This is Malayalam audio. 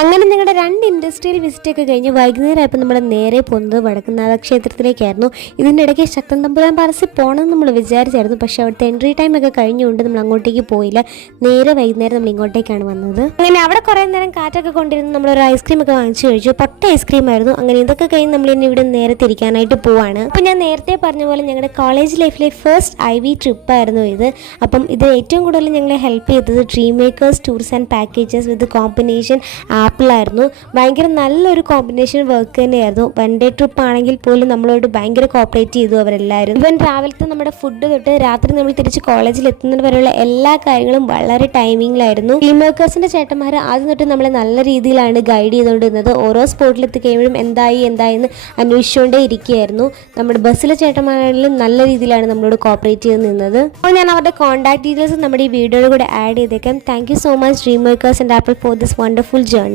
അങ്ങനെ ഞങ്ങളുടെ 2 ഇൻഡസ്ട്രിയൽ വിസിറ്റൊക്കെ കഴിഞ്ഞ് വൈകുന്നേരമായപ്പോൾ നമ്മൾ നേരെ പോകുന്നത് വടക്കുംനാഥ ക്ഷേത്രത്തിലേക്കായിരുന്നു. ഇതിൻ്റെ ഇടയ്ക്ക് ശക്തൻ തമ്പുരാൻ പാലസിൽ പോകണമെന്ന് നമ്മൾ വിചാരിച്ചായിരുന്നു. പക്ഷേ അവിടുത്തെ എൻട്രി ടൈമൊക്കെ കഴിഞ്ഞുകൊണ്ട് നമ്മൾ അങ്ങോട്ടേക്ക് പോയില്ല. നേരെ വൈകുന്നേരം നമ്മൾ ഇങ്ങോട്ടേക്കാണ് വന്നത്. അങ്ങനെ അവിടെ കുറേ നേരം കാറ്റൊക്കെ കൊണ്ടിരുന്ന് നമ്മളൊരു ഐസ്ക്രീം ഒക്കെ വാങ്ങിച്ചു കഴിച്ചു. പൊട്ട ഐസ്ക്രീം ആയിരുന്നു. അങ്ങനെ ഇതൊക്കെ കഴിഞ്ഞ് നമ്മൾ ഇനി ഇവിടെ നേരെ തിരിക്കാനായിട്ട് പോവാണ്. അപ്പോൾ ഞാൻ നേരത്തെ പറഞ്ഞ പോലെ ഞങ്ങളുടെ കോളേജ് ലൈഫിലെ ഫസ്റ്റ് IV ട്രിപ്പായിരുന്നു ഇത്. അപ്പം ഇത് ഏറ്റവും കൂടുതൽ ഞങ്ങളെ ഹെൽപ്പ് ചെയ്തത് Dream Makers Tours and Packages with combination ആപ്പിളായിരുന്നു. ഭയങ്കര നല്ലൊരു കോമ്പിനേഷൻ വർക്ക് തന്നെയായിരുന്നു. 1 ഡേ ട്രിപ്പ് ആണെങ്കിൽ പോലും നമ്മളോട് ഭയങ്കര കോപ്പറേറ്റ് ചെയ്തു അവരെല്ലാവരും. ഇവൻ രാവിലത്തെ നമ്മുടെ ഫുഡ് തൊട്ട് രാത്രി നമ്മൾ തിരിച്ച് കോളേജിൽ എത്തുന്നത് വരെയുള്ള എല്ലാ കാര്യങ്ങളും വളരെ ടൈമിങ്ങിലായിരുന്നു. ടീം വർക്കേഴ്സിൻ്റെ ചേട്ടന്മാർ ആദ്യം തൊട്ട് നമ്മളെ നല്ല രീതിയിലാണ് ഗൈഡ് ചെയ്തുകൊണ്ടിരുന്നത്. ഓരോ സ്പോട്ടിൽ എത്തിക്കഴിയുമ്പോഴും എന്തായെന്ന് അന്വേഷിച്ചുകൊണ്ടേ ഇരിക്കുകയായിരുന്നു. നമ്മുടെ ബസ്സിലെ ചേട്ടന്മാരാണെങ്കിലും നല്ല രീതിയിലാണ് നമ്മളോട് കോപ്പറേറ്റ് ചെയ്ത് നിന്നത്. അപ്പോൾ ഞാൻ അവരുടെ കോൺടാക്ട് ഡീറ്റെയിൽസ് നമ്മുടെ ഈ വീഡിയോയുടെ കൂടെ ആഡ് ചെയ്തേക്കാം. Thank you so much dream workers and apple for this wonderful journey.